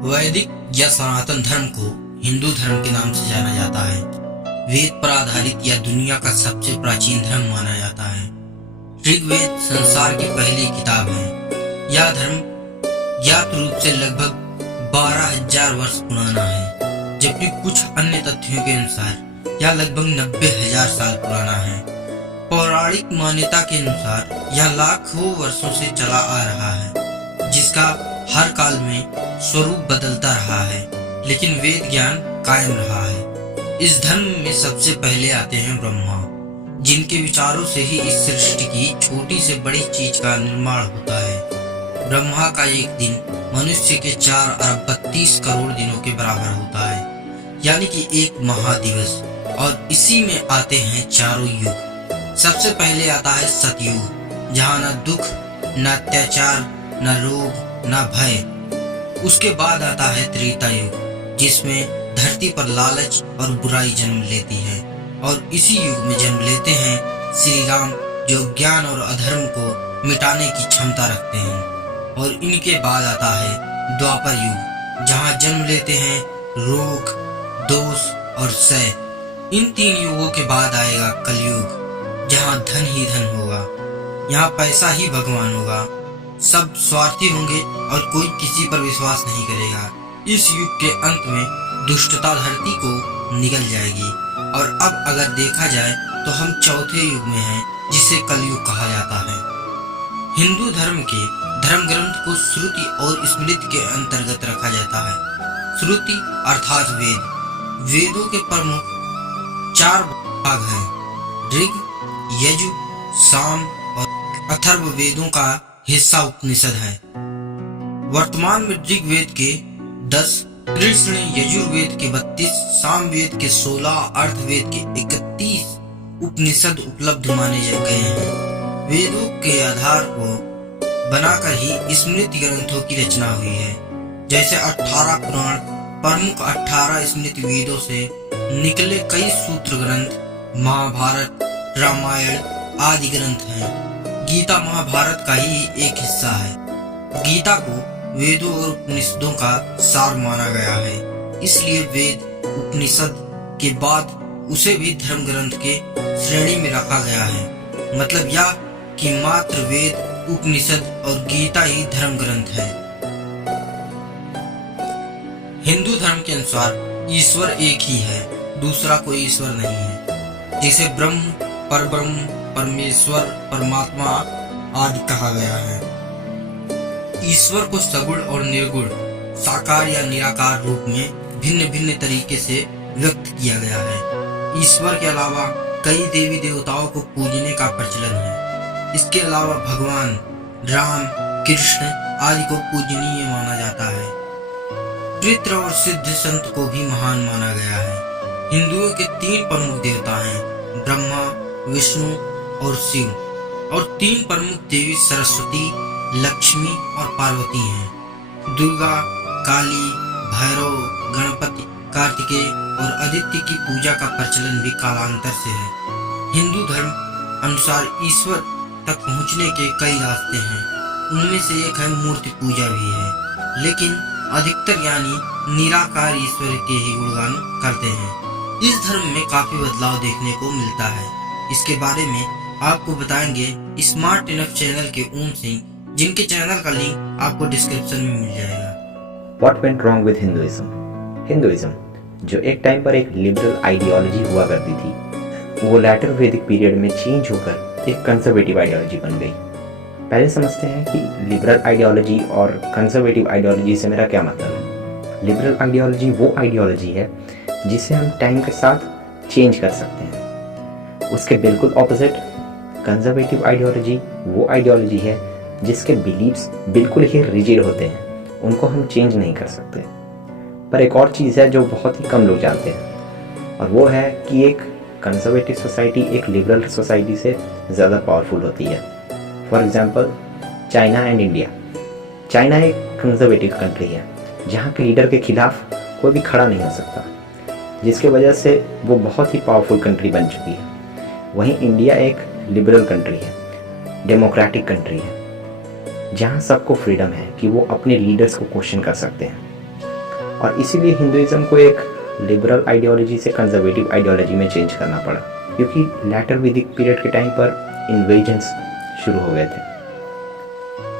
वैदिक या सनातन धर्म को हिंदू धर्म के नाम से जाना जाता है। वेद पर आधारित यह दुनिया का सबसे प्राचीन धर्म माना जाता है। ऋग्वेद संसार की पहली किताब है। यह धर्म ज्ञात रूप से लगभग 12,000 वर्ष पुराना है, जबकि कुछ अन्य तथ्यों के अनुसार यह लगभग 90,000 साल पुराना है। पौराणिक मान्यता के अनुसार यह लाखों वर्षों से चला आ रहा है, जिसका हर काल में स्वरूप बदलता रहा है, लेकिन वेद ज्ञान कायम रहा है। इस धर्म में सबसे पहले आते हैं ब्रह्मा, जिनके विचारों से ही इस सृष्टि की छोटी से बड़ी चीज का निर्माण होता है। ब्रह्मा का एक दिन मनुष्य के 4 अरब 32 करोड़ दिनों के बराबर होता है, यानी कि एक महादिवस। और इसी में आते हैं चारों युग। सबसे पहले आता है सतयुग, जहाँ न दुख, न अत्याचार, न रोग, न भय। उसके बाद आता है त्रेता युग, जिसमें धरती पर लालच और बुराई जन्म लेती है। और इसी युग में जन्म लेते हैं श्री राम, जो ज्ञान और अधर्म को मिटाने की क्षमता रखते हैं। और इनके बाद आता है द्वापर युग, जहाँ जन्म लेते हैं रोग, दोष और सय। इन 3 युगों के बाद आएगा कलयुग, जहाँ धन ही धन होगा। यहाँ पैसा ही भगवान होगा, सब स्वार्थी होंगे और कोई किसी पर विश्वास नहीं करेगा। इस युग के अंत में दुष्टता धरती को निगल जाएगी। और अब अगर देखा जाए तो हम चौथे युग में हैं, जिसे कलयुग कहा जाता है। हिंदू धर्म के धर्म ग्रंथ को श्रुति और स्मृति के अंतर्गत रखा जाता है। श्रुति अर्थात वेद। वेदों के प्रमुख 4 भाग हैं: ऋग, यजु, साम और अथर्व। वेदों का हिस्सा उपनिषद है। वर्तमान में ऋग्वेद के 10, कृष्ण यजुर्वेद के 32, सामवेद के 16, अर्थवेद के 31 उपनिषद उपलब्ध माने गए हैं। वेदों के आधार को बनाकर ही स्मृति ग्रंथों की रचना हुई है। जैसे 18 पुराण, प्रमुख 18 स्मृति वेदों से निकले कई सूत्र ग्रंथ, महाभारत, रामायण आदि ग्रंथ हैं। गीता महाभारत का ही एक हिस्सा है। गीता को वेदों और उपनिषदों का सार माना गया है, इसलिए वेद उपनिषद के बाद उसे भी धर्म ग्रंथ के श्रेणी में रखा गया है। मतलब यह कि मात्र वेद, उपनिषद और गीता ही धर्म ग्रंथ है। हिंदू धर्म के अनुसार ईश्वर एक ही है, दूसरा कोई ईश्वर नहीं है, जिसे ब्रह्म, परब्रह्म, परमेश्वर, परमात्मा आदि कहा गया है। ईश्वर को सगुण और निर्गुण, साकार या निराकार रूप में भिन्न भिन्न तरीके से व्यक्त किया गया है। ईश्वर के अलावा कई देवी देवताओं को पूजने का प्रचलन है। इसके अलावा भगवान राम, कृष्ण आदि को पूजनीय माना जाता है। पितृ और सिद्ध संत को भी महान माना गया है। हिंदुओं के 3 प्रमुख देवता हैं: ब्रह्मा, विष्णु और शिव। और 3 प्रमुख देवी सरस्वती, लक्ष्मी और पार्वती हैं। दुर्गा, काली, भैरव, गणपति, कार्तिकेय और आदित्य की पूजा का प्रचलन भी कालांतर से है। हिंदू धर्म अनुसार ईश्वर तक पहुंचने के कई रास्ते हैं। उनमें से एक है मूर्ति पूजा भी है, लेकिन अधिकतर यानी निराकार ईश्वर के ही गुणगान करते हैं। इस धर्म में काफी बदलाव देखने को मिलता है। इसके बारे में आपको बताएंगे स्मार्ट इनफ चैनल के ओम सिंह, जिनके चैनल का लिंक आपको डिस्क्रिप्शन में मिल जाएगा। What went wrong with Hinduism? Hinduism, जो एक टाइम पर एक लिबरल आइडियोलॉजी हुआ करती थी, वो लेटर वैदिक पीरियड में चेंज होकर एक कंजर्वेटिव आइडियोलॉजी बन गई। पहले समझते हैं कि लिबरल आइडियोलॉजी और कंजर्वेटिव आइडियोलॉजी से मेरा क्या मतलब है। लिबरल आइडियोलॉजी वो आइडियोलॉजी है जिसे हम टाइम के साथ चेंज कर सकते हैं। उसके बिल्कुल ऑपोजिट कंजर्वेटिव आइडियोलॉजी वो आइडियोलॉजी है जिसके बिलीव्स बिल्कुल ही रिजिड होते हैं, उनको हम चेंज नहीं कर सकते। पर एक और चीज़ है जो बहुत ही कम लोग जानते हैं, और वो है कि एक कंजर्वेटिव सोसाइटी एक लिबरल सोसाइटी से ज़्यादा पावरफुल होती है। For example China and India. China एक कंजर्वेटिव कंट्री है जहाँ के लीडर के खिलाफ कोई भी खड़ा नहीं हो सकता, जिसके वजह से वो बहुत ही पावरफुल कंट्री बन चुकी है। वहीं इंडिया एक लिबरल कंट्री है, डेमोक्रेटिक कंट्री है, जहाँ सबको फ्रीडम है कि वो अपने लीडर्स को क्वेश्चन कर सकते हैं। और इसीलिए हिंदुइज्म को एक लिबरल आइडियोलॉजी से कंजर्वेटिव आइडियोलॉजी में चेंज करना पड़ा, क्योंकि लेटर वैदिक पीरियड के टाइम पर इन्वेजन्स शुरू हो गए थे।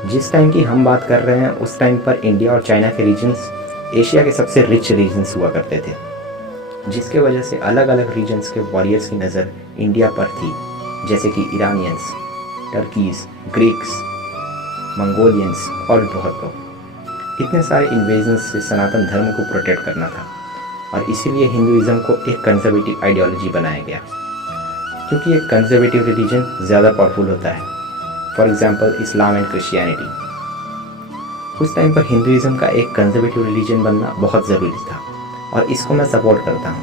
जिस टाइम की हम बात कर रहे हैं उस टाइम पर इंडिया और चाइना के रीजन्स एशिया के सबसे रिच रीजन्स हुआ करते थे, जिसके वजह से अलग अलग रीजन्स के वॉरियर्स की नज़र इंडिया पर थी, जैसे कि ईरानियंस, टर्कीज, ग्रीक्स, मंगोलियंस और भी बहुत लोग। इतने सारे इन्वेजन्स से सनातन धर्म को प्रोटेक्ट करना था और इसीलिए हिंदुइज्म को एक कंजर्वेटिव आइडियोलॉजी बनाया गया, क्योंकि एक कंजर्वेटिव रिलीजन ज़्यादा पावरफुल होता है। For example Islam and Christianity. उस टाइम पर हिंदुइज्म का एक कंजर्वेटिव रिलीजन बनना बहुत ज़रूरी था और इसको मैं सपोर्ट करता हूँ।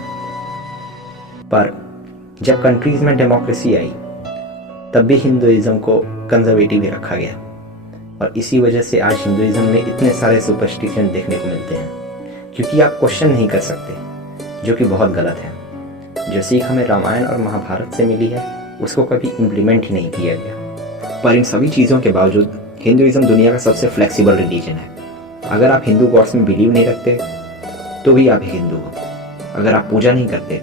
पर जब कंट्रीज़ में डेमोक्रेसी आई तब भी हिंदुइज्म को कंजर्वेटिव ही रखा गया और इसी वजह से आज हिंदुइज्म में इतने सारे सुपरस्टिशन देखने को मिलते हैं, क्योंकि आप क्वेश्चन नहीं कर सकते, जो कि बहुत गलत है। जो सीख हमें रामायण और महाभारत से मिली है उसको कभी इम्प्लीमेंट ही नहीं किया गया। पर इन सभी चीज़ों के बावजूद हिंदुइज्म दुनिया का सबसे फ्लेक्सिबल रिलीजन है। अगर आप हिंदू गॉड्स में बिलीव नहीं रखते तो भी आप एक हिंदू हो, अगर आप पूजा नहीं करते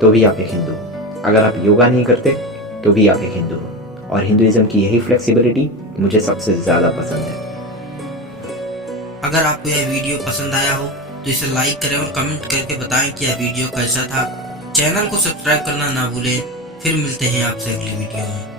तो भी आप एक हिंदू हो, अगर आप योगा नहीं करते तो भी आप एक हिंदू हो। और हिंदुइज्म की यही फ्लेक्सिबिलिटी मुझे सबसे ज़्यादा पसंद है। अगर आपको यह वीडियो पसंद आया हो तो इसे लाइक करें और कमेंट करके बताएं कि यह वीडियो कैसा था। चैनल को सब्सक्राइब करना ना भूलें। फिर मिलते हैं आपसे अगली वीडियो में।